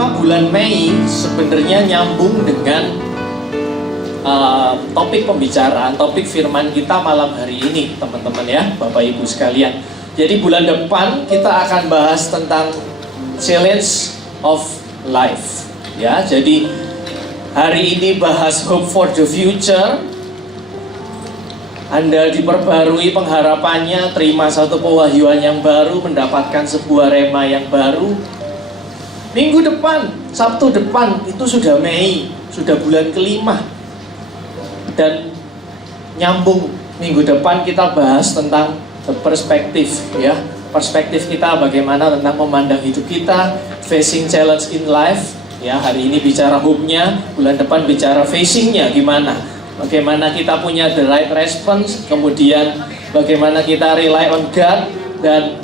tema bulan Mei sebenarnya nyambung dengan topik pembicaraan, topik firman kita malam hari ini, teman-teman ya, Bapak Ibu sekalian. Jadi bulan depan kita akan bahas tentang challenge of life. Ya, jadi hari ini bahas hope for the future. Anda diperbarui pengharapannya, terima satu pewahyuan yang baru, mendapatkan sebuah rema yang baru. Minggu depan, Sabtu depan, itu sudah Mei, sudah bulan kelima. Dan nyambung, minggu depan kita bahas tentang perspektif, ya. Perspektif kita bagaimana tentang memandang hidup kita, facing challenge in life. Ya, hari ini bicara hope-nya, bulan depan bicara facing-nya gimana. Bagaimana kita punya the right response, kemudian bagaimana kita rely on God, dan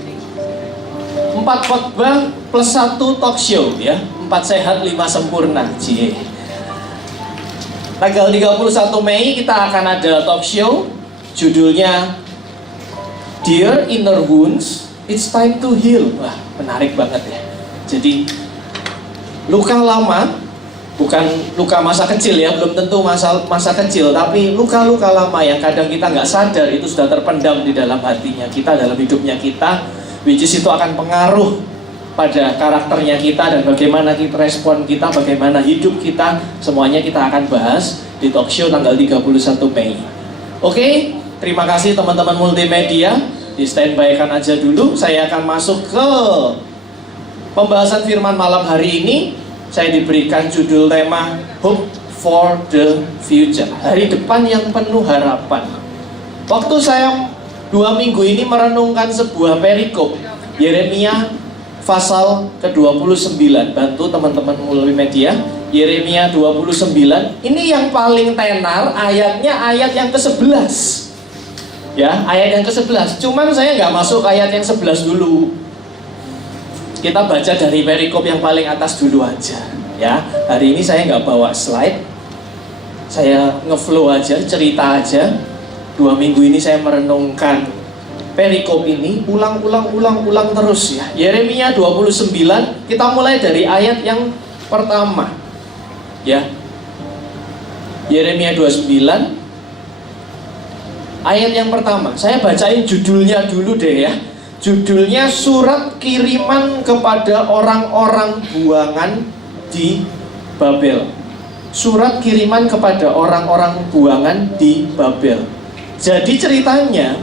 4 khotbah plus 1 talk show, ya. 4 sehat 5 sempurna. Cie. Tanggal 31 Mei kita akan ada talk show, judulnya Dear Inner Wounds, It's Time to Heal. Wah, menarik banget ya. Jadi luka lama, bukan luka masa kecil ya, belum tentu masa kecil, tapi luka-luka lama yang kadang kita nggak sadar itu sudah terpendam di dalam hatinya kita, dalam hidupnya kita, which is itu akan pengaruh pada karakternya kita dan bagaimana kita respon kita, bagaimana hidup kita, semuanya kita akan bahas di talk show tanggal 31 Mei. Oke, terima kasih teman-teman multimedia, di standby kan aja dulu, saya akan masuk ke pembahasan firman malam hari ini. Saya diberikan judul tema Hope for the Future, hari depan yang penuh harapan. Waktu saya 2 minggu ini merenungkan sebuah perikop Yeremia pasal ke-29, bantu teman-teman multimedia, Yeremia 29, ini yang paling tenar ayatnya, ayat yang ke-11. Ya, ayat yang ke-11. Cuman saya nggak masuk ayat yang 11 dulu. Kita baca dari perikop yang paling atas dulu aja, ya. Hari ini saya nggak bawa slide, saya ngeflow aja, cerita aja. 2 minggu ini saya merenungkan perikop ini, ulang terus ya. Yeremia 29, kita mulai dari ayat yang pertama, ya. Yeremia 29, ayat yang pertama. Saya bacain judulnya dulu deh ya. Judulnya Surat Kiriman kepada Orang-orang Buangan di Babel. Surat kiriman kepada orang-orang buangan di Babel. Jadi ceritanya,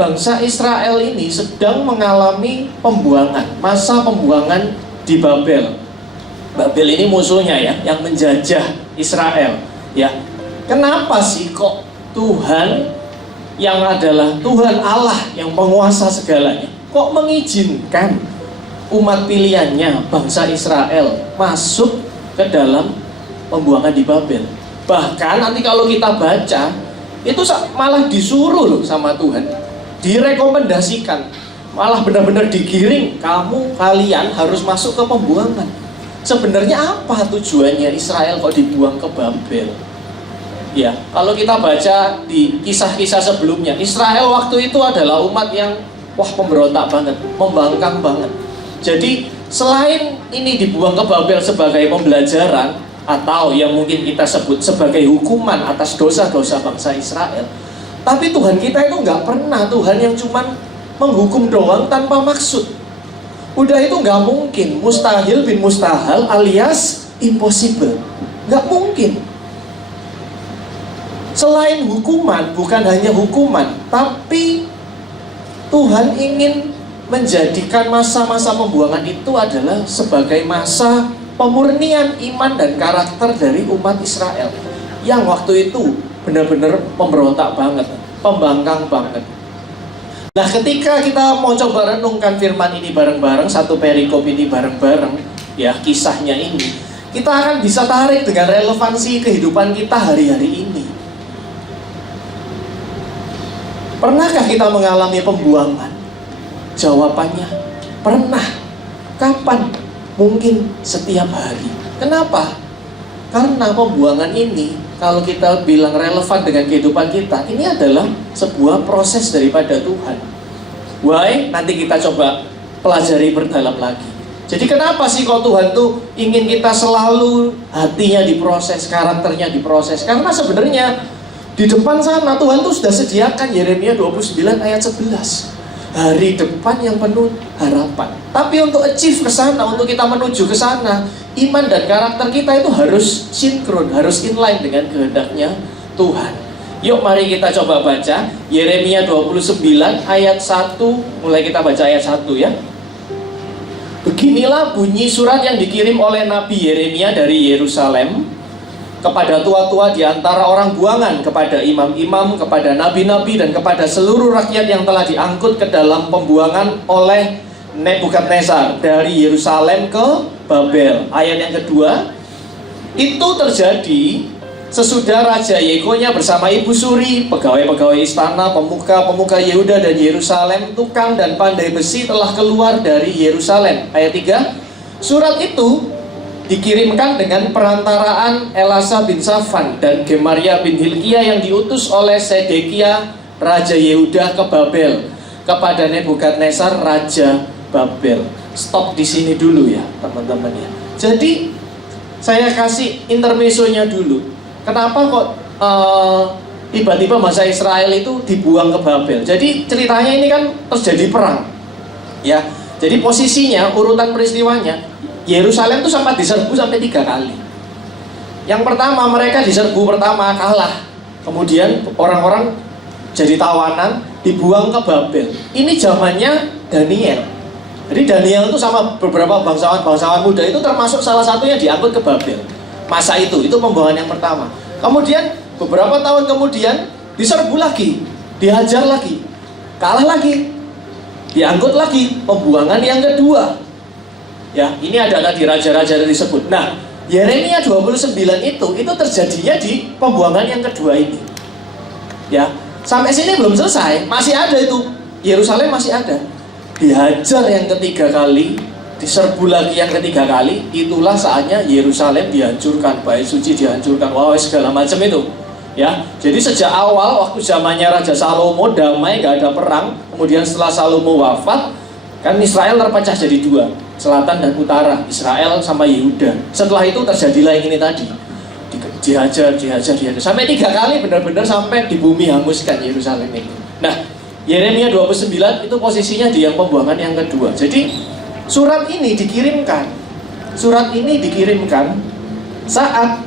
bangsa Israel ini sedang mengalami pembuangan, masa pembuangan di Babel. Babel ini musuhnya ya, yang menjajah Israel. Ya, kenapa sih kok Tuhan yang adalah Tuhan Allah yang penguasa segalanya kok mengizinkan umat pilihannya, bangsa Israel, masuk ke dalam pembuangan di Babel? Bahkan nanti kalau kita baca, itu malah disuruh loh sama Tuhan, direkomendasikan, malah benar-benar digiring, kalian harus masuk ke pembuangan. Sebenarnya apa tujuannya Israel kok dibuang ke Babel? Ya, kalau kita baca di kisah-kisah sebelumnya, Israel waktu itu adalah umat yang pemberontak banget, membangkang banget. Jadi selain ini dibuang ke Babel sebagai pembelajaran, atau yang mungkin kita sebut sebagai hukuman atas dosa-dosa bangsa Israel, tapi Tuhan kita itu nggak pernah Tuhan yang cuman menghukum doang tanpa maksud. Udah itu nggak mungkin, mustahil bin mustahil alias impossible, nggak mungkin. Selain hukuman, bukan hanya hukuman, tapi Tuhan ingin menjadikan masa-masa pembuangan itu adalah sebagai masa pemurnian iman dan karakter dari umat Israel yang waktu itu benar-benar pemberontak banget, pembangkang banget. Nah, ketika kita mau coba renungkan firman ini bareng-bareng, satu perikop ini bareng-bareng, ya, kisahnya ini, kita akan bisa tarik dengan relevansi kehidupan kita hari-hari ini. Pernahkah kita mengalami pembuangan? Jawabannya, pernah. Kapan? Mungkin setiap hari. Kenapa? Karena pembuangan ini, kalau kita bilang relevan dengan kehidupan kita, ini adalah sebuah proses daripada Tuhan. Why? Nanti kita coba pelajari berdalam lagi. Jadi kenapa sih kok Tuhan tuh ingin kita selalu hatinya diproses, karakternya diproses? Karena sebenarnya di depan sana Tuhan tuh sudah sediakan Yeremia 29 ayat 11. Hari depan yang penuh harapan. Tapi untuk achieve ke sana, untuk kita menuju ke sana, iman dan karakter kita itu harus sinkron, harus inline dengan kehendaknya Tuhan. Yuk mari kita coba baca Yeremia 29 ayat 1. Mulai kita baca ayat 1 ya. Beginilah bunyi surat yang dikirim oleh Nabi Yeremia dari Yerusalem kepada tua-tua di antara orang buangan, kepada imam-imam, kepada nabi-nabi, dan kepada seluruh rakyat yang telah diangkut ke dalam pembuangan oleh Nebukadnezar dari Yerusalem ke Babel. Ayat yang kedua, itu terjadi sesudah Raja Yekonya bersama Ibu Suri, pegawai-pegawai istana, pemuka-pemuka Yehuda dan Yerusalem, tukang dan pandai besi telah keluar dari Yerusalem. Ayat 3, surat itu dikirimkan dengan perantaraan Elasa bin Safan dan Gemaria bin Hilkiah yang diutus oleh Sedekia Raja Yehuda ke Babel kepada Nebukadnezar Raja Babel. Stop di sini dulu ya teman-teman ya. Jadi saya kasih intermezzonya dulu. Kenapa kok tiba-tiba bangsa Israel itu dibuang ke Babel? Jadi ceritanya ini kan terjadi perang, ya. Jadi posisinya, urutan peristiwanya, Yerusalem itu sempat diserbu sampai 3 kali. Yang pertama mereka diserbu pertama kalah, kemudian orang-orang jadi tawanan, dibuang ke Babel. Ini zamannya Daniel. Jadi Daniel itu sama beberapa bangsawan muda itu termasuk salah satunya diangkut ke Babel. Masa itu pembuangan yang pertama. Kemudian beberapa tahun kemudian diserbu lagi, dihajar lagi, kalah lagi, diangkut lagi, pembuangan yang kedua. Ya, ini ada tadi raja-raja yang disebut. Nah, Yeremia 29 itu terjadinya di pembuangan yang kedua ini. Ya, sampai sini belum selesai, masih ada itu. Yerusalem masih ada. Dihajar yang ketiga kali, diserbu lagi yang ketiga kali, itulah saatnya Yerusalem dihancurkan, bait suci dihancurkan, segala macam itu. Ya, jadi sejak awal waktu zamannya Raja Salomo damai, gak ada perang. Kemudian setelah Salomo wafat, kan Israel terpecah jadi 2, selatan dan utara, Israel sama Yehuda. Setelah itu terjadilah yang ini tadi, dihajar, sampai 3 kali benar-benar sampai di bumi hanguskan Yerusalem itu. Nah, Yeremia 29 itu posisinya di yang pembuangan yang kedua. Jadi surat ini dikirimkan saat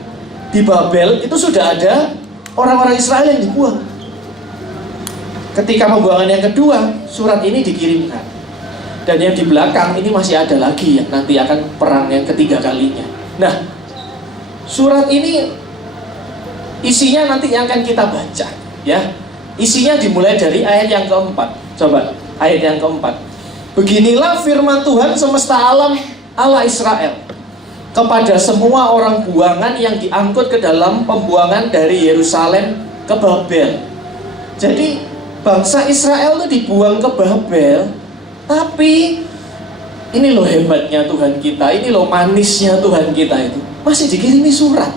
di Babel itu sudah ada orang-orang Israel yang dibuang. Ketika pembuangan yang kedua, surat ini dikirimkan. Dan yang di belakang ini masih ada lagi yang nanti akan perang yang ketiga kalinya. Nah, surat ini isinya nanti yang akan kita baca, ya. Isinya dimulai dari ayat yang keempat. Coba, ayat yang keempat. Beginilah firman Tuhan semesta alam Allah Israel kepada semua orang buangan yang diangkut ke dalam pembuangan dari Yerusalem ke Babel. Jadi bangsa Israel itu dibuang ke Babel, tapi ini loh hebatnya Tuhan kita, ini loh manisnya Tuhan kita itu, masih dikirimi surat.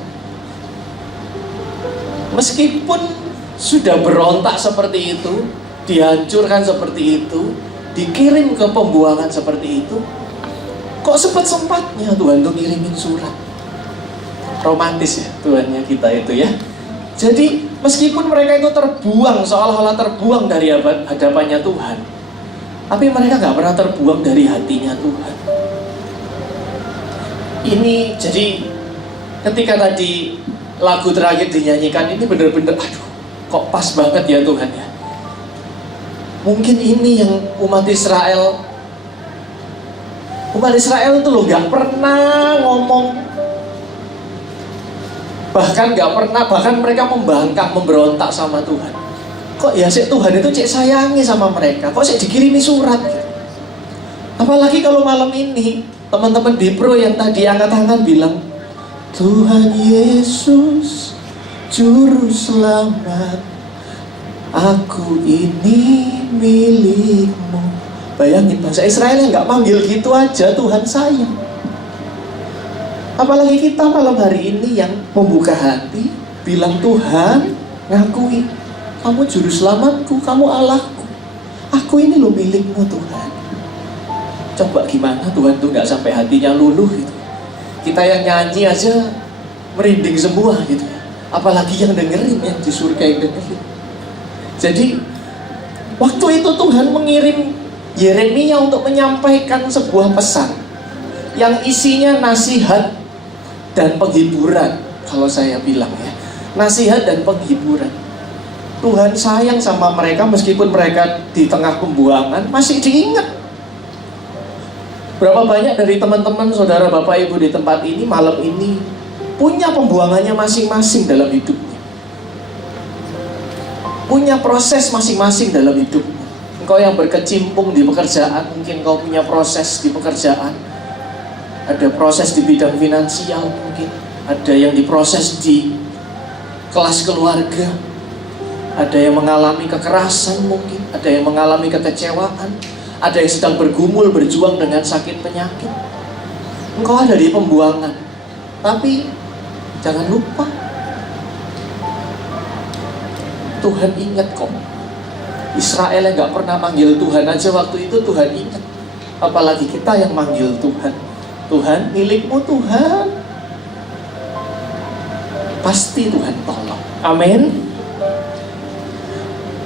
Meskipun sudah berontak seperti itu, dihancurkan seperti itu, dikirim ke pembuangan seperti itu, kok sempat-sempatnya Tuhan tuh ngirimin surat. Romantis ya Tuhannya kita itu ya. Jadi meskipun mereka itu terbuang, seolah-olah terbuang dari hadapannya Tuhan, tapi mereka gak pernah terbuang dari hatinya Tuhan. Ini jadi ketika tadi lagu terakhir dinyanyikan, ini benar-benar kok pas banget ya Tuhan ya. Mungkin ini yang umat Israel itu loh gak pernah ngomong, bahkan mereka membangkang, memberontak sama Tuhan. Kok ya sih Tuhan itu cek sayangi sama mereka, kok sih dikirimi surat. Apalagi kalau malam ini teman-teman di Pro yang tadi angkat tangan bilang, Tuhan Yesus Juru Selamat, aku ini milikmu. Bayangin bangsa Israel yang gak manggil gitu aja Tuhan sayang. Apalagi kita malam hari ini yang membuka hati, bilang Tuhan, ngakui kamu Juru Selamatku, kamu Allahku, aku ini loh milikmu Tuhan. Coba gimana Tuhan tuh nggak sampai hatinya luluh gitu. Kita yang nyanyi aja merinding semua gitu. Apalagi yang dengerin, yang di surga yang dengerin. Jadi waktu itu Tuhan mengirim Yeremia untuk menyampaikan sebuah pesan yang isinya nasihat dan penghiburan. Kalau saya bilang ya, nasihat dan penghiburan. Tuhan sayang sama mereka meskipun mereka di tengah pembuangan masih diingat. Berapa banyak dari teman-teman, saudara, bapak, ibu di tempat ini malam ini punya pembuangannya masing-masing dalam hidupnya. Punya proses masing-masing dalam hidupnya. Engkau yang berkecimpung di pekerjaan, mungkin kau punya proses di pekerjaan. Ada proses di bidang finansial mungkin. Ada yang diproses di kelas keluarga. Ada yang mengalami kekerasan mungkin. Ada yang mengalami kekecewaan. Ada yang sedang bergumul, berjuang dengan sakit penyakit. Engkau ada di pembuangan. Tapi jangan lupa, Tuhan ingat kok. Israel yang gak pernah manggil Tuhan aja waktu itu Tuhan ingat. Apalagi kita yang manggil Tuhan. Tuhan, milikmu Tuhan. Pasti Tuhan tolong. Amin.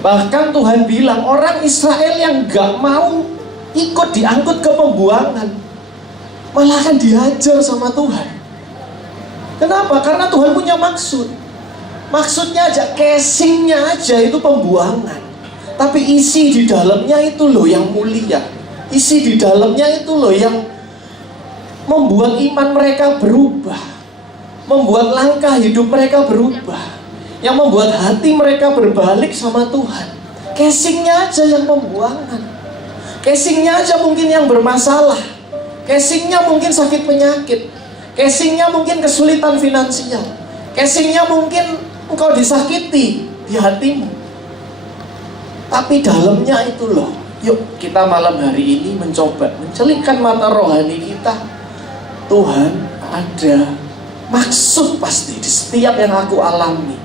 Bahkan Tuhan bilang orang Israel yang gak mau ikut diangkut ke pembuangan malah akan dihajar sama Tuhan. Kenapa? Karena Tuhan punya maksud. Maksudnya aja, casingnya aja itu pembuangan. Tapi isi di dalamnya itu loh yang mulia. Isi di dalamnya itu loh yang membuat iman mereka berubah. Membuat langkah hidup mereka berubah. Yang membuat hati mereka berbalik sama Tuhan. Casingnya aja yang pembuangan. Casingnya aja mungkin yang bermasalah. Casingnya mungkin sakit penyakit. Casingnya mungkin kesulitan finansial. Casingnya mungkin engkau disakiti di hatimu. Tapi dalamnya itu loh. Yuk kita malam hari ini mencoba mencelupkan mata rohani kita. Tuhan ada maksud pasti di setiap yang aku alami.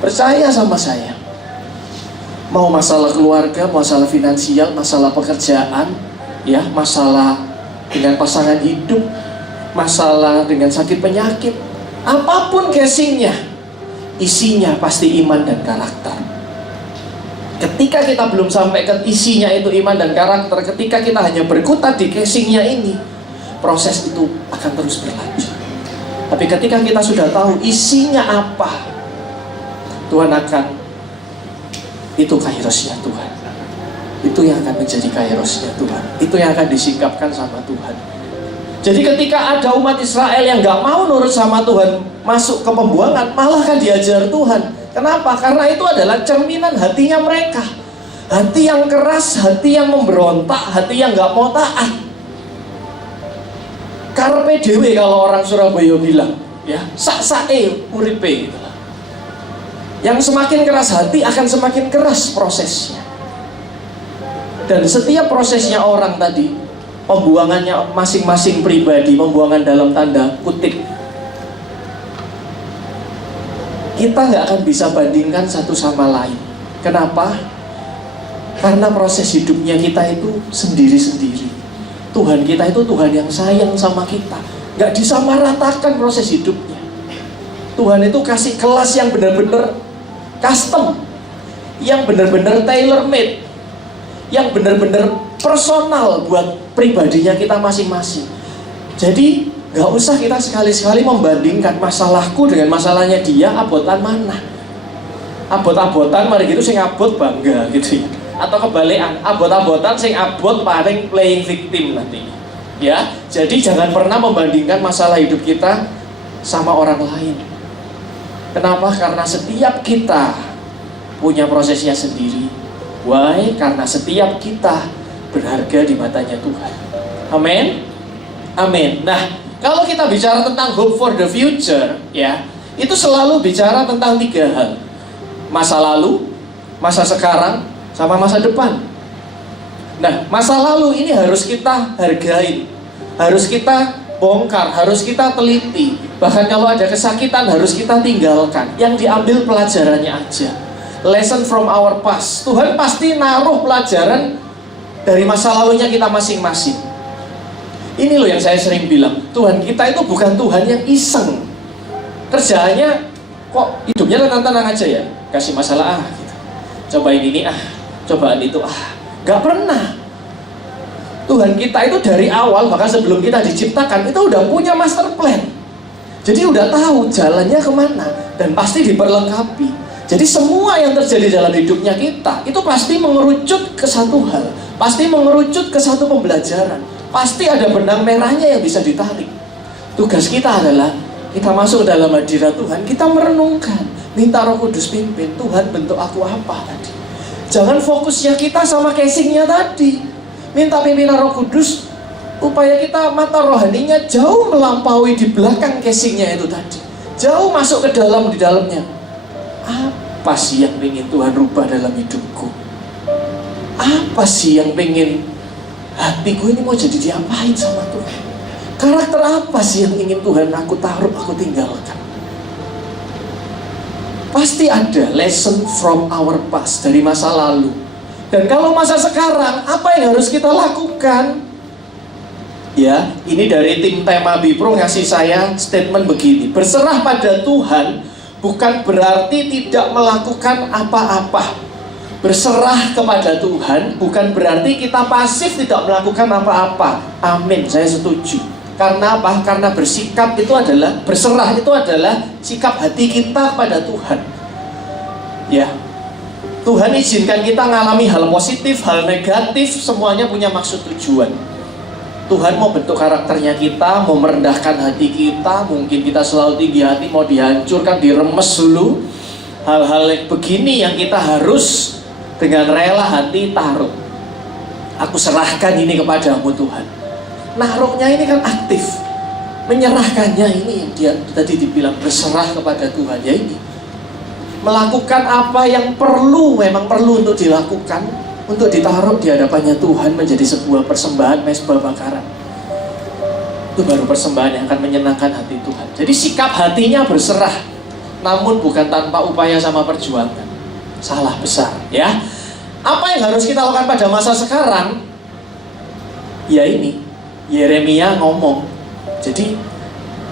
Percaya sama saya. Mau masalah keluarga, masalah finansial, masalah pekerjaan, ya, masalah dengan pasangan hidup, masalah dengan sakit penyakit, apapun casingnya, isinya pasti iman dan karakter. Ketika kita belum sampai ke isinya itu iman dan karakter, ketika kita hanya berkutat di casingnya ini, proses itu akan terus berlanjut. Tapi ketika kita sudah tahu isinya apa, Tuhan akan, itu kairosnya Tuhan. Itu yang akan menjadi kairosnya Tuhan. Itu yang akan disikapkan sama Tuhan. Jadi ketika ada umat Israel yang gak mau nurut sama Tuhan, masuk ke pembuangan, malah kan diajar Tuhan. Kenapa? Karena itu adalah cerminan hatinya mereka. Hati yang keras, hati yang memberontak, hati yang gak mau taat. Karpe dewe kalau orang Surabaya bilang, ya, sak-sae uripe gitu. Yang semakin keras hati akan semakin keras prosesnya. Dan setiap prosesnya orang tadi, pembuangannya masing-masing pribadi, pembuangan dalam tanda kutip, kita nggak akan bisa bandingkan satu sama lain. Kenapa? Karena proses hidupnya kita itu sendiri-sendiri. Tuhan kita itu Tuhan yang sayang sama kita. Nggak disamaratakan proses hidupnya. Tuhan itu kasih kelas yang benar-benar custom, yang benar-benar tailor made, yang benar-benar personal buat pribadinya kita masing-masing. Jadi gak usah kita sekali-sekali membandingkan masalahku dengan masalahnya dia, abotan mana. Abot-abotan mari gitu sing abot bangga gitu ya. Atau kebalikan, abot-abotan sing abot paling playing victim nanti. Ya, jadi jangan pernah membandingkan masalah hidup kita sama orang lain. Kenapa? Karena setiap kita punya prosesnya sendiri. Why? Karena setiap kita berharga di matanya Tuhan. Amin? Amin. Nah, kalau kita bicara tentang hope for the future, ya, itu selalu bicara tentang 3 hal. Masa lalu, masa sekarang, sama masa depan. Nah, masa lalu ini harus kita hargai, harus kita bongkar, harus kita teliti. Bahkan kalau ada kesakitan harus kita tinggalkan. Yang diambil pelajarannya aja. Lesson from our past. Tuhan pasti naruh pelajaran dari masa lalunya kita masing-masing. Ini loh yang saya sering bilang, Tuhan kita itu bukan Tuhan yang iseng. Kerjaannya kok hidupnya tenang-tenang aja ya, kasih masalah gitu. Cobain ini cobaan itu gak pernah. Tuhan kita itu dari awal, bahkan sebelum kita diciptakan, itu udah punya master plan. Jadi udah tahu jalannya kemana, dan pasti diperlengkapi. Jadi semua yang terjadi dalam hidupnya kita, itu pasti mengerucut ke satu hal, pasti mengerucut ke satu pembelajaran, pasti ada benang merahnya yang bisa ditarik. Tugas kita adalah, kita masuk dalam hadirat Tuhan, kita merenungkan, minta Roh Kudus pimpin, Tuhan bentuk aku apa tadi. Jangan fokusnya kita sama casingnya tadi. Minta pimpinan Roh Kudus upaya kita mata rohaninya jauh melampaui di belakang casingnya itu tadi, jauh masuk ke dalam, di dalamnya. Apa sih yang pengen Tuhan rubah dalam hidupku? Apa sih yang pengen hatiku ini mau jadi diapain sama Tuhan? Karakter apa sih yang ingin Tuhan aku taruh, aku tinggalkan? Pasti ada lesson from our past, dari masa lalu. Dan kalau masa sekarang, apa yang harus kita lakukan? Ya, ini dari tim Tema Bipro ngasih saya statement begini. Berserah pada Tuhan bukan berarti tidak melakukan apa-apa. Berserah kepada Tuhan bukan berarti kita pasif tidak melakukan apa-apa. Amin, saya setuju. Karena apa? Karena bersikap itu adalah, berserah itu adalah sikap hati kita kepada Tuhan. Ya, Tuhan izinkan kita mengalami hal positif, hal negatif, semuanya punya maksud tujuan. Tuhan mau bentuk karakternya kita, mau merendahkan hati kita, mungkin kita selalu tinggi hati, mau dihancurkan, diremes dulu. Hal-hal begini yang kita harus dengan rela hati taruh. Aku serahkan ini kepadamu Tuhan. Naruhnya ini kan aktif, menyerahkannya ini yang dia tadi dibilang berserah kepada Tuhan. Ya ini, melakukan apa yang perlu, memang perlu untuk dilakukan, untuk ditaruh di hadapannya Tuhan menjadi sebuah persembahan, mezbah bakaran. Itu baru persembahan yang akan menyenangkan hati Tuhan. Jadi sikap hatinya berserah, namun bukan tanpa upaya sama perjuangan. Salah besar, ya. Apa yang harus kita lakukan pada masa sekarang? Ya ini, Yeremia ngomong. Jadi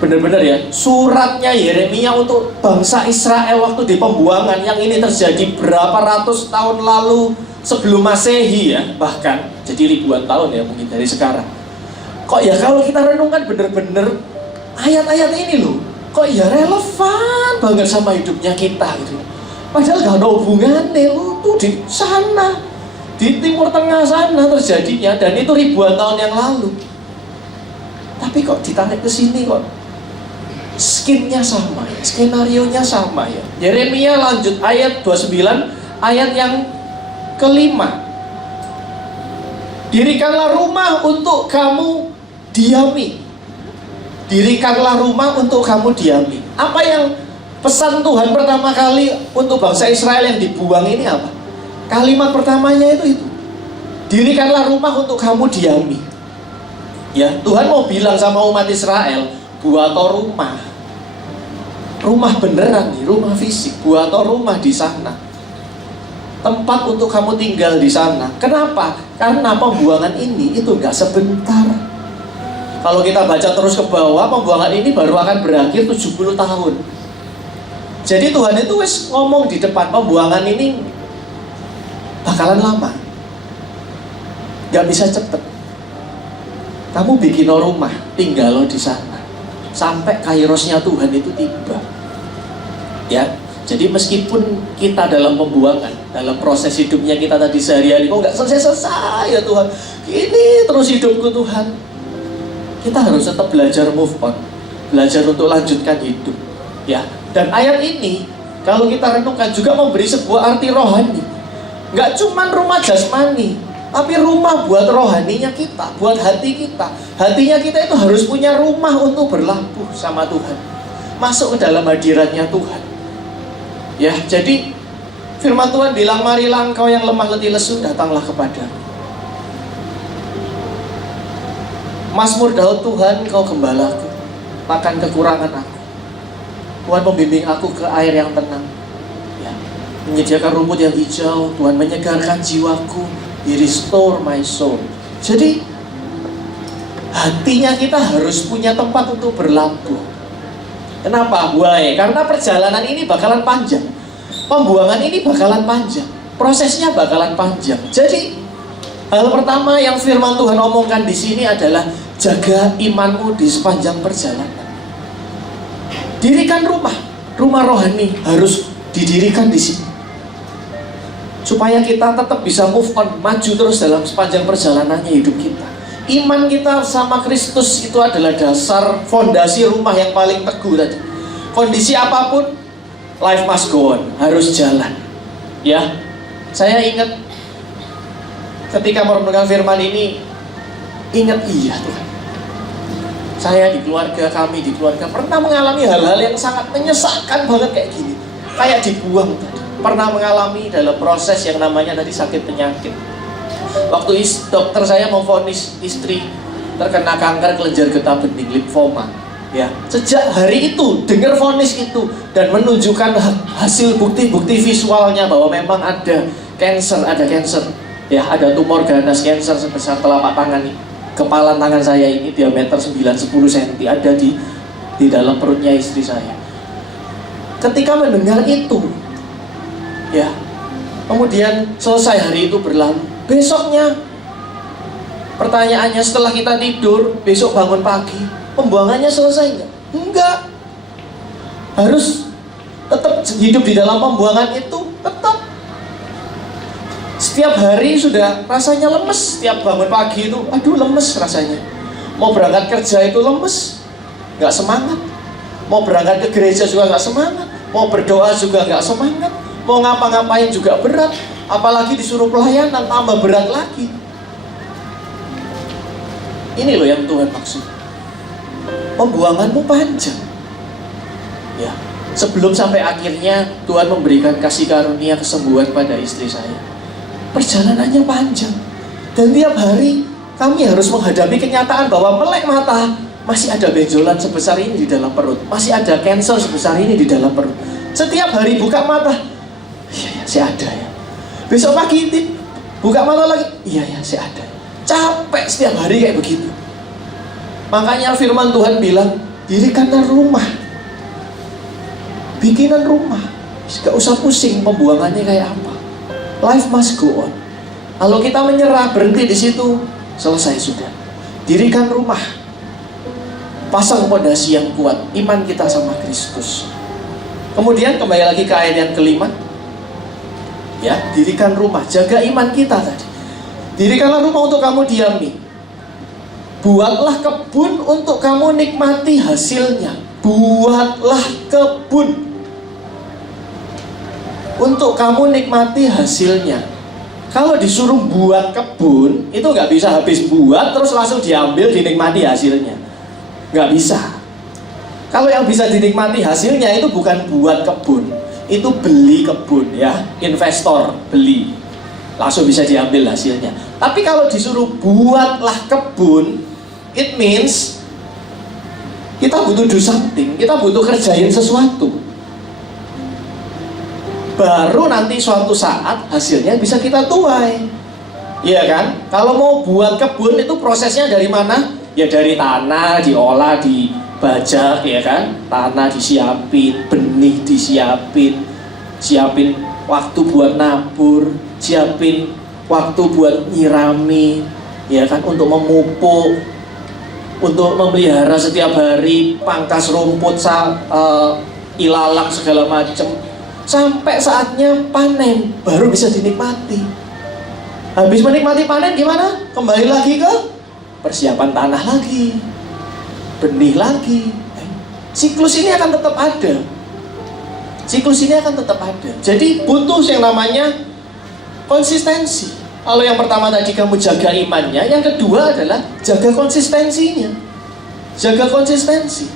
benar-benar ya, suratnya Yeremia untuk bangsa Israel waktu di pembuangan yang ini terjadi berapa ratus tahun lalu sebelum Masehi ya, bahkan jadi ribuan tahun ya mungkin dari sekarang. Kok ya kalau kita renungkan benar-benar ayat-ayat ini loh, kok ya relevan banget sama hidupnya kita gitu. Padahal gak ada hubungannya, tuh di sana, di Timur Tengah sana terjadinya, dan itu ribuan tahun yang lalu. Tapi kok ditarik ke sini kok skinnya sama ya, skenarionya sama ya. Yeremia lanjut ayat 29, ayat yang kelima. Dirikanlah rumah untuk kamu diami. Dirikanlah rumah untuk kamu diami. Apa yang pesan Tuhan pertama kali untuk bangsa Israel yang dibuang ini apa? Kalimat pertamanya itu. Dirikanlah rumah untuk kamu diami. Ya, Tuhan mau bilang sama umat Israel, buat rumah. Rumah beneran nih, rumah fisik, buat rumah di sana. Tempat untuk kamu tinggal di sana. Kenapa? Karena pembuangan ini itu nggak sebentar. Kalau kita baca terus ke bawah, pembuangan ini baru akan berakhir 70 tahun. Jadi Tuhan itu wis ngomong di depan, pembuangan ini bakalan lama. Nggak bisa cepet. Kamu bikin rumah, tinggal di sana sampai kairosnya Tuhan itu tiba. Ya, jadi meskipun kita dalam pembuangan, dalam proses hidupnya kita tadi sehari-hari, kok nggak selesai-selesai ya Tuhan, ini terus hidupku Tuhan. Kita harus tetap belajar move on, belajar untuk lanjutkan hidup. Ya, dan ayat ini kalau kita renungkan juga memberi sebuah arti rohani. Nggak cuma rumah jasmani, tapi rumah buat rohaninya kita, buat hati kita. Hatinya kita itu harus punya rumah untuk berlabuh sama Tuhan, masuk ke dalam hadiratnya Tuhan. Ya, jadi firman Tuhan bilang, marilah engkau yang lemah letih lesu, datanglah kepadaku. Mazmur Daud, Tuhan engkau gembalaku, takkan kekurangan aku. Tuhan membimbing aku ke air yang tenang. Ya, menyediakan rumput yang hijau, Tuhan menyegarkan jiwaku. He restore my soul. Jadi hatinya kita harus punya tempat untuk berlabuh. Kenapa? Why? Karena perjalanan ini bakalan panjang. Pembuangan ini bakalan panjang. Prosesnya bakalan panjang. Jadi hal pertama yang firman Tuhan omongkan di sini adalah jaga imanmu di sepanjang perjalanan. Dirikan rumah rohani harus didirikan di sini. Supaya kita tetap bisa move on, maju terus dalam sepanjang perjalanannya hidup kita. Iman kita sama Kristus itu adalah dasar fondasi rumah yang paling teguh tadi. Kondisi apapun, life must go on, harus jalan. Ya, saya ingat ketika merenungkan firman ini, ingat iya Tuhan. Saya di keluarga kami, di keluarga pernah mengalami hal-hal yang sangat menyesalkan banget kayak gini. Kayak dibuang tadi. Pernah mengalami dalam proses yang namanya tadi sakit penyakit. Waktu dokter saya memvonis istri terkena kanker kelenjar getah bening, limfoma. Ya, sejak hari itu dengar vonis itu dan menunjukkan hasil bukti-bukti visualnya bahwa memang ada cancer. Ya, ada tumor ganas cancer sebesar telapak tangan ini. Kepala tangan saya ini diameter 9-10 cm ada di dalam perutnya istri saya. Ketika mendengar itu, ya, kemudian selesai hari itu berlalu. Besoknya, pertanyaannya setelah kita tidur, besok bangun pagi, pembuangannya selesai nggak? Enggak. Harus tetap hidup di dalam pembuangan itu, tetap. Setiap hari sudah rasanya lemes. Setiap bangun pagi itu, aduh lemes rasanya. Mau berangkat kerja itu lemes, nggak semangat. Mau berangkat ke gereja juga nggak semangat. Mau berdoa juga nggak semangat. Mau ngapa-ngapain juga berat. Apalagi disuruh pelayanan, tambah berat lagi. Ini loh yang Tuhan maksud. Pembuanganmu panjang. Ya, sebelum sampai akhirnya Tuhan memberikan kasih karunia kesembuhan pada istri saya. Perjalanannya panjang. Dan tiap hari kami harus menghadapi kenyataan bahwa melek mata masih ada benjolan sebesar ini di dalam perut. Masih ada cancer sebesar ini di dalam perut. Setiap hari buka mata, iya ya, saya ada ya. Besok pagi buka mata lagi, iya ya, saya ada. Capek setiap hari kayak begitu. Makanya firman Tuhan bilang, dirikanlah rumah. Bikinan rumah. Gak usah pusing pembuangannya kayak apa. Life must go on. Kalau kita menyerah, berhenti di situ, selesai sudah. Dirikan rumah. Pasang fondasi yang kuat, iman kita sama Kristus. Kemudian kembali lagi ke ayat yang kelima. Ya, dirikan rumah, jaga iman kita tadi. Dirikanlah rumah untuk kamu diami. Buatlah kebun untuk kamu nikmati hasilnya. Buatlah kebun untuk kamu nikmati hasilnya. Kalau disuruh buat kebun, itu nggak bisa habis buat terus langsung diambil dinikmati hasilnya. Nggak bisa. Kalau yang bisa dinikmati hasilnya itu bukan buat kebun, itu beli kebun ya, investor beli, langsung bisa diambil hasilnya. Tapi kalau disuruh buatlah kebun, it means kita butuh do something, kita butuh kerjain sesuatu. Baru nanti suatu saat hasilnya bisa kita tuai. Iya kan? Kalau mau buat kebun itu prosesnya dari mana? Ya dari tanah diolah, dibajak ya kan? Tanah disiapin, benih disiapin, siapin waktu buat nabur, siapin waktu buat nyirami, ya kan? Untuk memupuk, untuk memelihara setiap hari, pangkas rumput, ilalang segala macam. Sampai saatnya panen, baru bisa dinikmati. Habis menikmati panen gimana? Kembali lagi ke persiapan tanah lagi, benih lagi. Siklus ini akan tetap ada. Siklus ini akan tetap ada. Jadi butuh yang namanya konsistensi. Kalau yang pertama tadi kamu jaga imannya, yang kedua adalah jaga konsistensinya. Jaga konsistensi.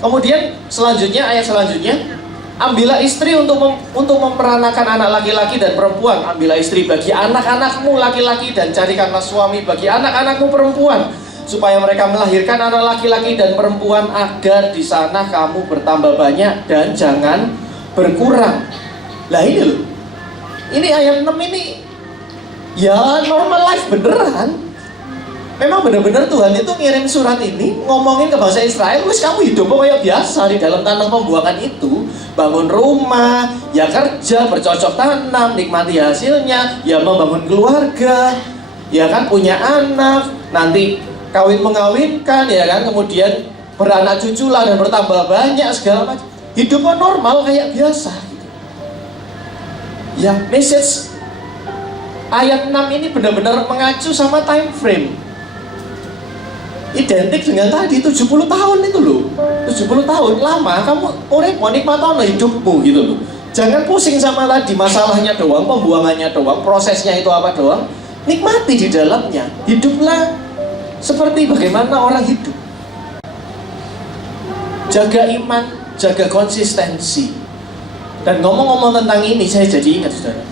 Kemudian selanjutnya, ayat selanjutnya, ambillah istri untuk memperanakan anak laki-laki dan perempuan. Ambillah istri bagi anak-anakmu laki-laki dan carikanlah suami bagi anak-anakmu perempuan, supaya mereka melahirkan anak laki-laki dan perempuan, agar di sana kamu bertambah banyak dan jangan berkurang. Lah ini loh. Ini ayat 6 ini Ya normal life beneran. Memang benar-benar Tuhan itu ngirim surat ini ngomongin ke bangsa Israel, wis kamu hidup kayak biasa di dalam tanah pembuangan itu, bangun rumah, ya kerja, bercocok tanam, nikmati hasilnya, ya membangun keluarga, ya kan, punya anak, nanti kawin mengawinkan, ya kan, kemudian beranak cucu lah dan bertambah banyak segala macam. Hidupnya normal kayak biasa gitu. Ya, message ayat 6 ini benar-benar mengacu sama time frame. Identik dengan tadi 70 tahun itu loh. 70 tahun lama kamu mau nikmatono hidupmu gitu loh. Jangan pusing sama tadi masalahnya doang, pembuangannya doang, prosesnya itu apa doang. Nikmati di dalamnya. Hiduplah seperti bagaimana orang hidup. Jaga iman, jaga konsistensi. Dan ngomong-ngomong tentang ini saya jadi ingat saudara.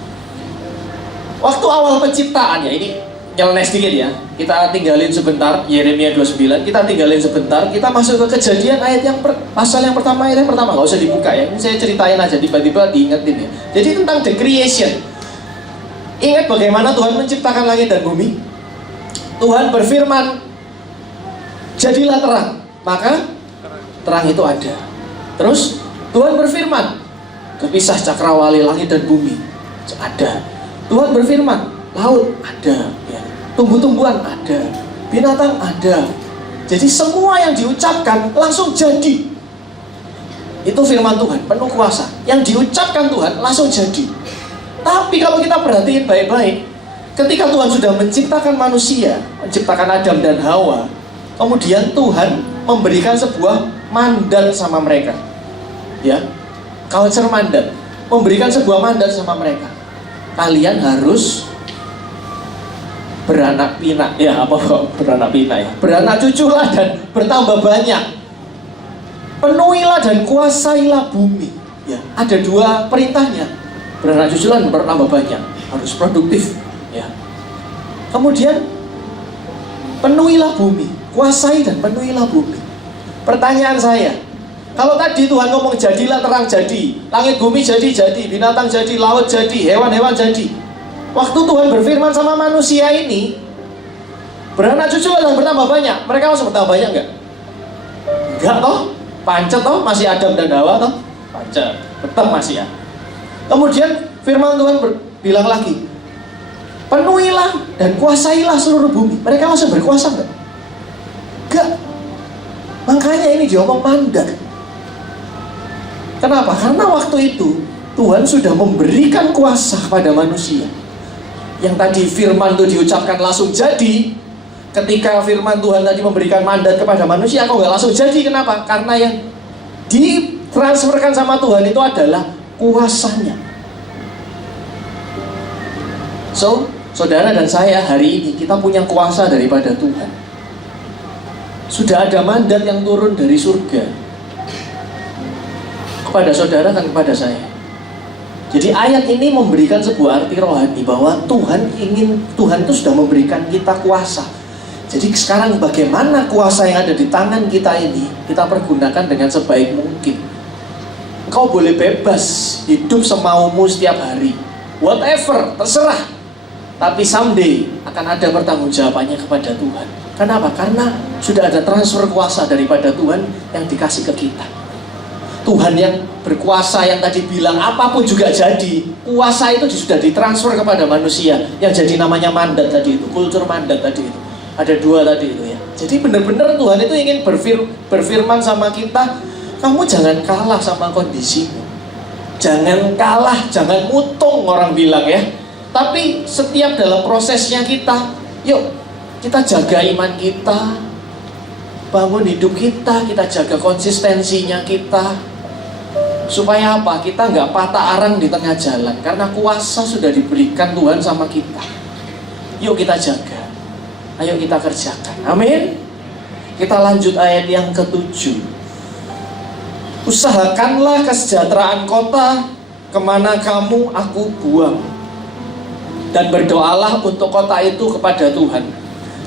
Waktu awal penciptaan ya, ini nyeleneh sedikit ya. Kita tinggalin sebentar Yeremia 29, kita tinggalin sebentar, kita masuk ke Kejadian ayat yang pasal yang pertama, ayat yang pertama, nggak usah dibuka ya. Ini saya ceritain aja, tiba-tiba diingetin ya. Jadi tentang the creation. Ingat bagaimana Tuhan menciptakan langit dan bumi? Tuhan berfirman, jadilah terang, maka terang itu ada. Terus Tuhan berfirman, terpisah cakrawala langit dan bumi, ada. Tuhan berfirman, laut ada, ya. Tumbuh-tumbuhan ada, binatang ada. Jadi semua yang diucapkan langsung jadi. Itu firman Tuhan, penuh kuasa. Yang diucapkan Tuhan langsung jadi. Tapi kalau kita perhatiin baik-baik, ketika Tuhan sudah menciptakan manusia, menciptakan Adam dan Hawa, kemudian Tuhan memberikan sebuah mandat sama mereka. Ya, culture mandat, memberikan sebuah mandat sama mereka. Kalian harus beranak pinak, ya apa kok beranak pinak ya? Beranak cuculah dan bertambah banyak. Penuhilah dan kuasailah bumi. Ya, ada dua perintahnya. Beranak cuculah dan bertambah banyak. Harus produktif, ya. Kemudian penuhilah bumi, kuasai dan penuhilah bumi. Pertanyaan saya, kalau tadi Tuhan ngomong jadilah terang jadi, langit bumi jadi, binatang jadi, laut jadi, hewan-hewan jadi. Waktu Tuhan berfirman sama manusia ini, beranak cucu yang bertambah banyak, mereka masih bertambah banyak enggak? Enggak toh? Pancet toh? Masih Adam dan Hawa toh? Pancet, tetap masih ya. Kemudian firman Tuhan bilang lagi, penuhilah dan kuasailah seluruh bumi. Mereka masih berkuasa enggak? Enggak. Makanya ini diomong mandat. Kenapa? Karena waktu itu Tuhan sudah memberikan kuasa kepada manusia. Yang tadi firman itu diucapkan langsung jadi. Ketika firman Tuhan tadi memberikan mandat kepada manusia, kok nggak langsung jadi? Kenapa? Karena yang ditransferkan sama Tuhan itu adalah kuasanya. So, saudara dan saya hari ini kita punya kuasa daripada Tuhan. Sudah ada mandat yang turun dari surga kepada saudara dan kepada saya. Jadi ayat ini memberikan sebuah arti rohani bahwa Tuhan itu sudah memberikan kita kuasa. Jadi sekarang bagaimana kuasa yang ada di tangan kita ini kita pergunakan dengan sebaik mungkin. Kau boleh bebas hidup semaumu setiap hari, whatever, terserah. Tapi someday akan ada pertanggungjawabannya kepada Tuhan. Kenapa? Karena sudah ada transfer kuasa daripada Tuhan yang dikasih ke kita. Tuhan yang berkuasa yang tadi bilang apapun juga jadi, kuasa itu sudah ditransfer kepada manusia yang jadi namanya mandat tadi itu, kultur mandat tadi itu. Ada dua tadi itu ya. Jadi benar-benar Tuhan itu ingin berfirman sama kita, kamu jangan kalah sama kondisimu. Jangan kalah, jangan mutung orang bilang ya. Tapi setiap dalam prosesnya kita, yuk kita jaga iman kita, bangun hidup kita jaga konsistensinya kita. Supaya apa? Kita nggak patah arang di tengah jalan. Karena kuasa sudah diberikan Tuhan sama kita. Yuk kita jaga. Ayo kita kerjakan. Amin. Kita lanjut ayat yang ke-7. Usahakanlah kesejahteraan kota kemana kamu aku buang. Dan berdoalah untuk kota itu kepada Tuhan.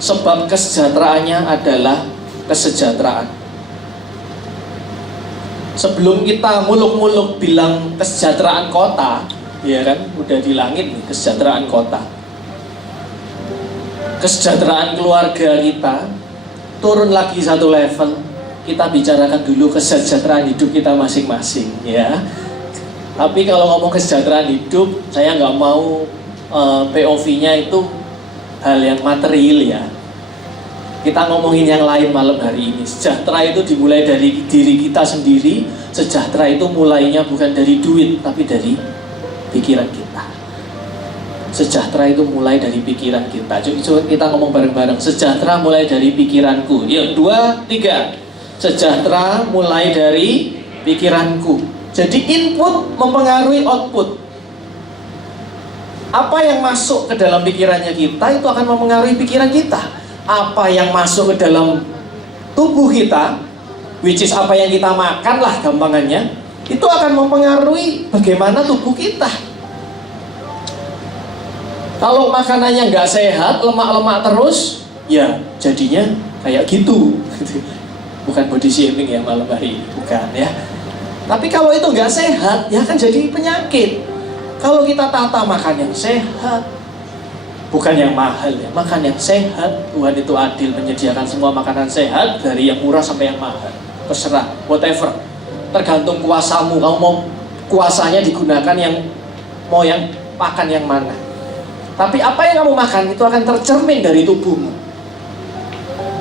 Sebab kesejahteraannya adalah kesejahteraan. Sebelum kita muluk-muluk bilang kesejahteraan kota, ya kan, udah di langit nih, kesejahteraan kota. kesejahteraan keluarga kita, turun lagi satu level, kita bicarakan dulu kesejahteraan hidup kita masing-masing ya. Tapi kalau ngomong kesejahteraan hidup, saya nggak mau POV-nya itu hal yang material ya. Kita ngomongin yang lain malam hari ini. Sejahtera itu dimulai dari diri kita sendiri. Sejahtera itu mulainya bukan dari duit, tapi dari pikiran kita. Sejahtera itu mulai dari pikiran kita. Coba kita ngomong bareng-bareng. Sejahtera mulai dari pikiranku. Yuk, 2, 3. Sejahtera mulai dari pikiranku. Jadi input mempengaruhi output. Apa yang masuk ke dalam pikirannya kita itu akan mempengaruhi pikiran kita. Apa yang masuk ke dalam tubuh kita, which is apa yang kita makan lah gampangannya, itu akan mempengaruhi bagaimana tubuh kita. Kalau makanannya nggak sehat, lemak-lemak terus, ya jadinya kayak gitu. Bukan body shaming ya malam hari ini, bukan ya. Tapi kalau itu nggak sehat, ya kan jadi penyakit. Kalau kita tata makan yang sehat, bukan yang mahal ya, makan yang sehat. Tuhan itu adil, menyediakan semua makanan sehat, dari yang murah sampai yang mahal. Terserah, whatever. Tergantung kuasamu, kamu mau kuasanya digunakan yang mau yang makan yang mana. Tapi apa yang kamu makan itu akan tercermin dari tubuhmu.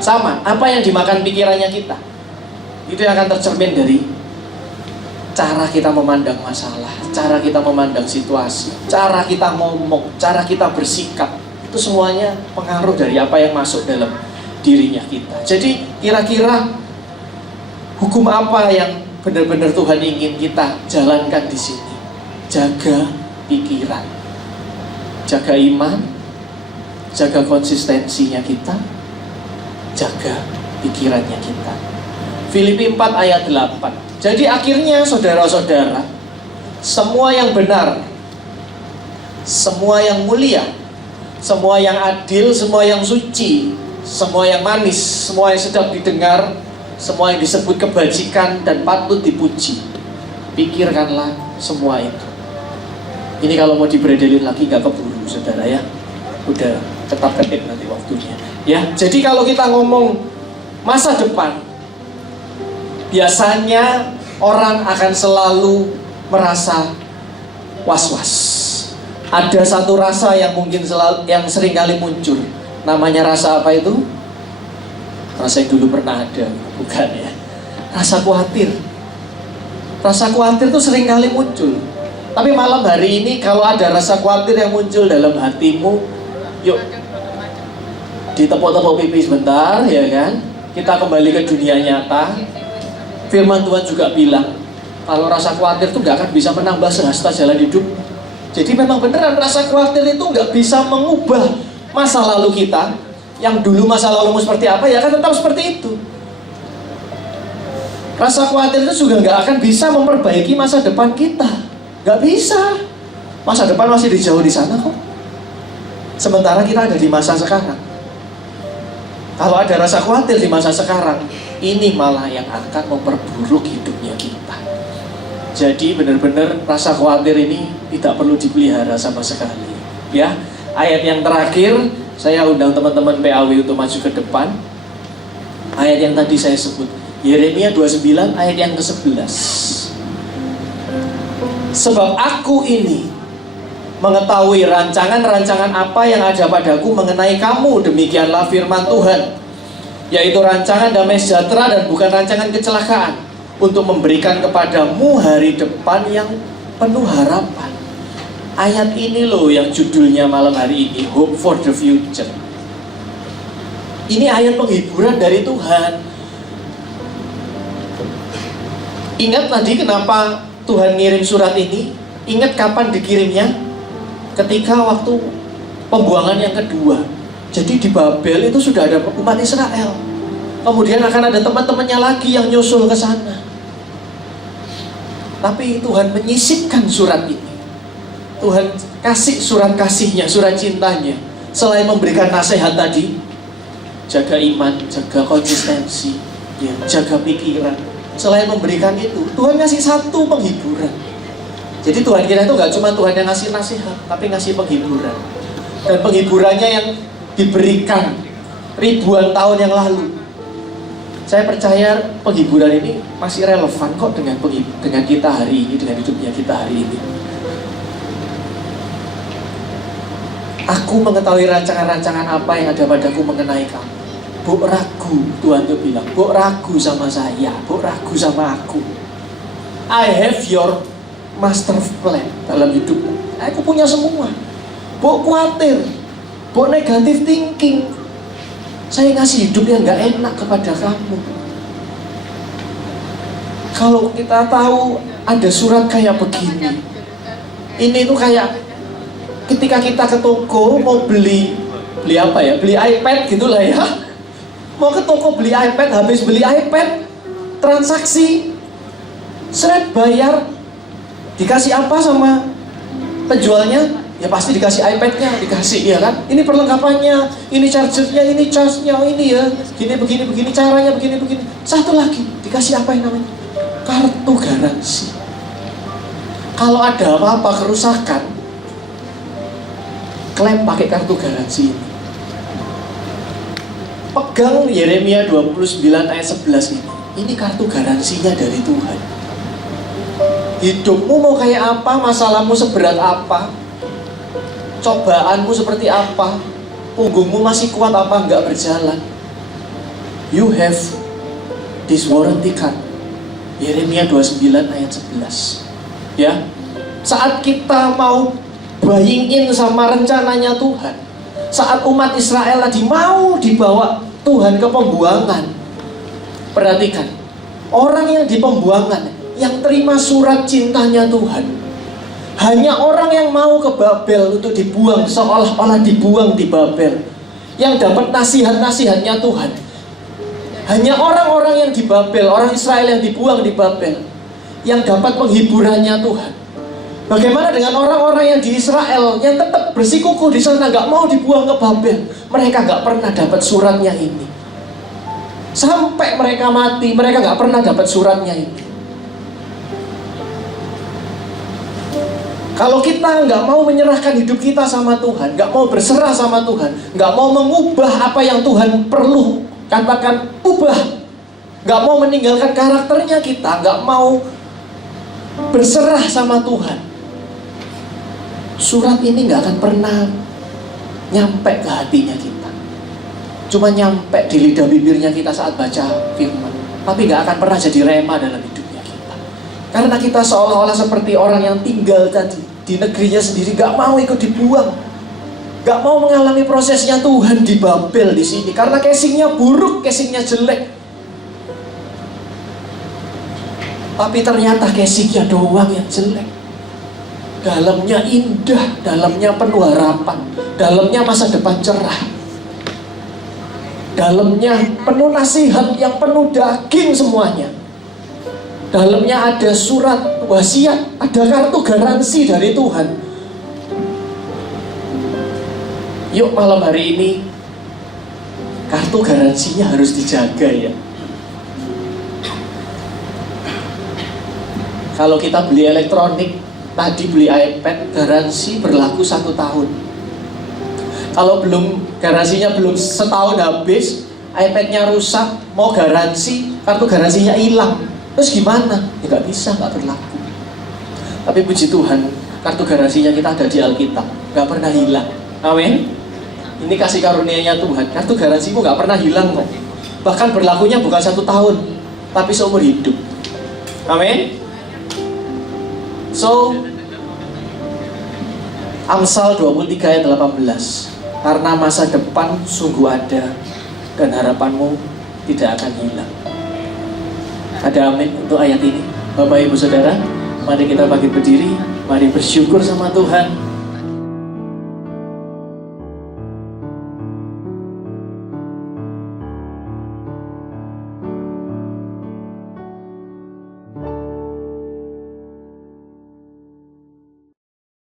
Sama, apa yang dimakan pikirannya kita, itu yang akan tercermin dari cara kita memandang masalah, cara kita memandang situasi, cara kita ngomong, cara kita bersikap. Itu semuanya pengaruh dari apa yang masuk dalam dirinya kita. Jadi kira-kira hukum apa yang benar-benar Tuhan ingin kita jalankan di sini? Jaga pikiran, jaga iman, jaga konsistensinya kita, jaga pikirannya kita. Filipi 4 ayat 8. Jadi akhirnya saudara-saudara, semua yang benar, semua yang mulia, semua yang adil, semua yang suci, semua yang manis, semua yang sedap didengar, semua yang disebut kebajikan dan patut dipuji, pikirkanlah semua itu. Ini kalau mau diberedelin lagi gak keburu saudara ya, udah ketap-ketip nanti waktunya ya. Jadi kalau kita ngomong masa depan, biasanya orang akan selalu merasa was-was. Ada satu rasa yang mungkin yang sering kali muncul. Namanya rasa apa itu? Rasa yang dulu pernah ada, bukan ya? Rasa khawatir. Rasa khawatir itu sering kali muncul. Tapi malam hari ini kalau ada rasa khawatir yang muncul dalam hatimu, yuk ditepuk-tepuk pipi sebentar ya kan? Kita kembali ke dunia nyata. Firman Tuhan juga bilang, kalau rasa khawatir itu nggak akan bisa menambah sehasta jalan hidup. Jadi memang beneran rasa khawatir itu nggak bisa mengubah masa lalu kita. Yang dulu masa lalumu seperti apa, ya kan tetap seperti itu. Rasa khawatir itu juga nggak akan bisa memperbaiki masa depan kita. Nggak bisa. Masa depan masih jauh di sana kok. Sementara kita ada di masa sekarang. Kalau ada rasa khawatir di masa sekarang, ini malah yang akan memperburuk hidupnya kita. Jadi benar-benar rasa khawatir ini tidak perlu dipelihara sama sekali. Ya, ayat yang terakhir, saya undang teman-teman PAW untuk maju ke depan. Ayat yang tadi saya sebut, Yeremia 29 ayat yang ke-11. Sebab aku ini mengetahui rancangan-rancangan apa yang ada padaku mengenai kamu, demikianlah firman Tuhan, yaitu rancangan damai sejahtera dan bukan rancangan kecelakaan, untuk memberikan kepadamu hari depan yang penuh harapan. Ayat ini loh yang judulnya malam hari ini, Hope for the Future. Ini ayat penghiburan dari Tuhan. Ingat tadi kenapa Tuhan ngirim surat ini? Ingat kapan dikirimnya? Ketika waktu pembuangan yang kedua. Jadi di Babel itu sudah ada umat Israel. Kemudian akan ada teman-temannya lagi yang nyusul ke sana. Tapi Tuhan menyisipkan surat ini. Tuhan kasih surat kasihnya, surat cintanya. Selain memberikan nasihat tadi, jaga iman, jaga konsistensi, ya, jaga pikiran. Selain memberikan itu, Tuhan ngasih satu penghiburan. Jadi Tuhan kita itu gak cuma Tuhan yang ngasih nasihat, tapi ngasih penghiburan. Dan penghiburannya yang diberikan ribuan tahun yang lalu. Saya percaya penghiburan ini masih relevan kok dengan kita hari ini, dengan hidupnya kita hari ini. Aku mengetahui rancangan-rancangan apa yang ada padaku mengenai kamu. Bok ragu, Tuhan tuh bilang, bok ragu sama saya, bok ragu sama aku. I have your master plan dalam hidupmu. Aku punya semua. Bok khawatir, bok negatif thinking. Saya ngasih hidup yang gak enak kepada kamu. Kalau kita tahu ada surat kayak begini, ini tuh kayak ketika kita ke toko mau beli apa ya? Beli iPad gitulah ya. Mau ke toko beli iPad, habis beli iPad, transaksi, seret bayar, dikasih apa sama penjualnya? Ya pasti dikasih iPad-nya, dikasih ya kan? Ini perlengkapannya, ini chargernya, ini charge-nya, ini ya, begini caranya, begini. Satu lagi, dikasih apa yang namanya? Kartu garansi. Kalau ada apa-apa kerusakan, klaim pakai kartu garansi ini. Pegang Yeremia 29 ayat 11 ini. Ini kartu garansinya dari Tuhan. Hidupmu mau kayak apa, masalahmu seberat apa, cobaanmu seperti apa, punggungmu masih kuat apa enggak berjalan, you have this warranty card. Yeremia 29 ayat 11. Ya, saat kita mau buying in sama rencananya Tuhan, saat umat Israel tadi mau dibawa Tuhan ke pembuangan, perhatikan, orang yang di pembuangan, yang terima surat cintanya Tuhan, hanya orang yang mau ke Babel untuk dibuang, seolah-olah dibuang di Babel, yang dapat nasihat-nasihatnya Tuhan. Hanya orang-orang yang di Babel, orang Israel yang dibuang di Babel, yang dapat penghiburannya Tuhan. Bagaimana dengan orang-orang yang di Israel yang tetap bersikukuh di sana, gak mau dibuang ke Babel? Mereka gak pernah dapat suratnya ini. Sampai mereka mati, mereka gak pernah dapat suratnya ini. Kalau kita nggak mau menyerahkan hidup kita sama Tuhan, nggak mau berserah sama Tuhan, nggak mau mengubah apa yang Tuhan perlu, katakan ubah, nggak mau meninggalkan karakternya kita, nggak mau berserah sama Tuhan, surat ini nggak akan pernah nyampe ke hatinya kita. Cuma nyampe di lidah bibirnya kita saat baca firman, tapi nggak akan pernah jadi rema dalam hidupnya kita. Karena kita seolah-olah seperti orang yang tinggal tadi di negerinya sendiri, gak mau ikut dibuang, gak mau mengalami prosesnya Tuhan di Babel di sini, karena casingnya buruk, casingnya jelek. Tapi ternyata casingnya doang yang jelek. Dalamnya indah, dalamnya penuh harapan, dalamnya masa depan cerah, dalamnya penuh nasihat yang penuh daging semuanya. Dalamnya ada surat wasiat, ada kartu garansi dari Tuhan. Yuk malam hari ini, kartu garansinya harus dijaga ya. Kalau kita beli elektronik, tadi beli iPad, garansi berlaku 1 tahun. Kalau garansinya belum setahun habis, iPad-nya rusak, mau garansi, kartu garansinya hilang. Terus gimana? Ya gak bisa, gak berlaku. Tapi puji Tuhan, kartu garansinya kita ada di Alkitab, gak pernah hilang. Amin. Ini kasih karunia-Nya Tuhan. Kartu garansimu gak pernah hilang kok. Bahkan berlakunya bukan 1 tahun, tapi seumur hidup. Amin. So, Amsal 23 ayat 18. Karena masa depan sungguh ada, dan harapanmu tidak akan hilang. Ada amin untuk ayat ini. Bapak Ibu Saudara, mari kita bangkit berdiri, mari bersyukur sama Tuhan.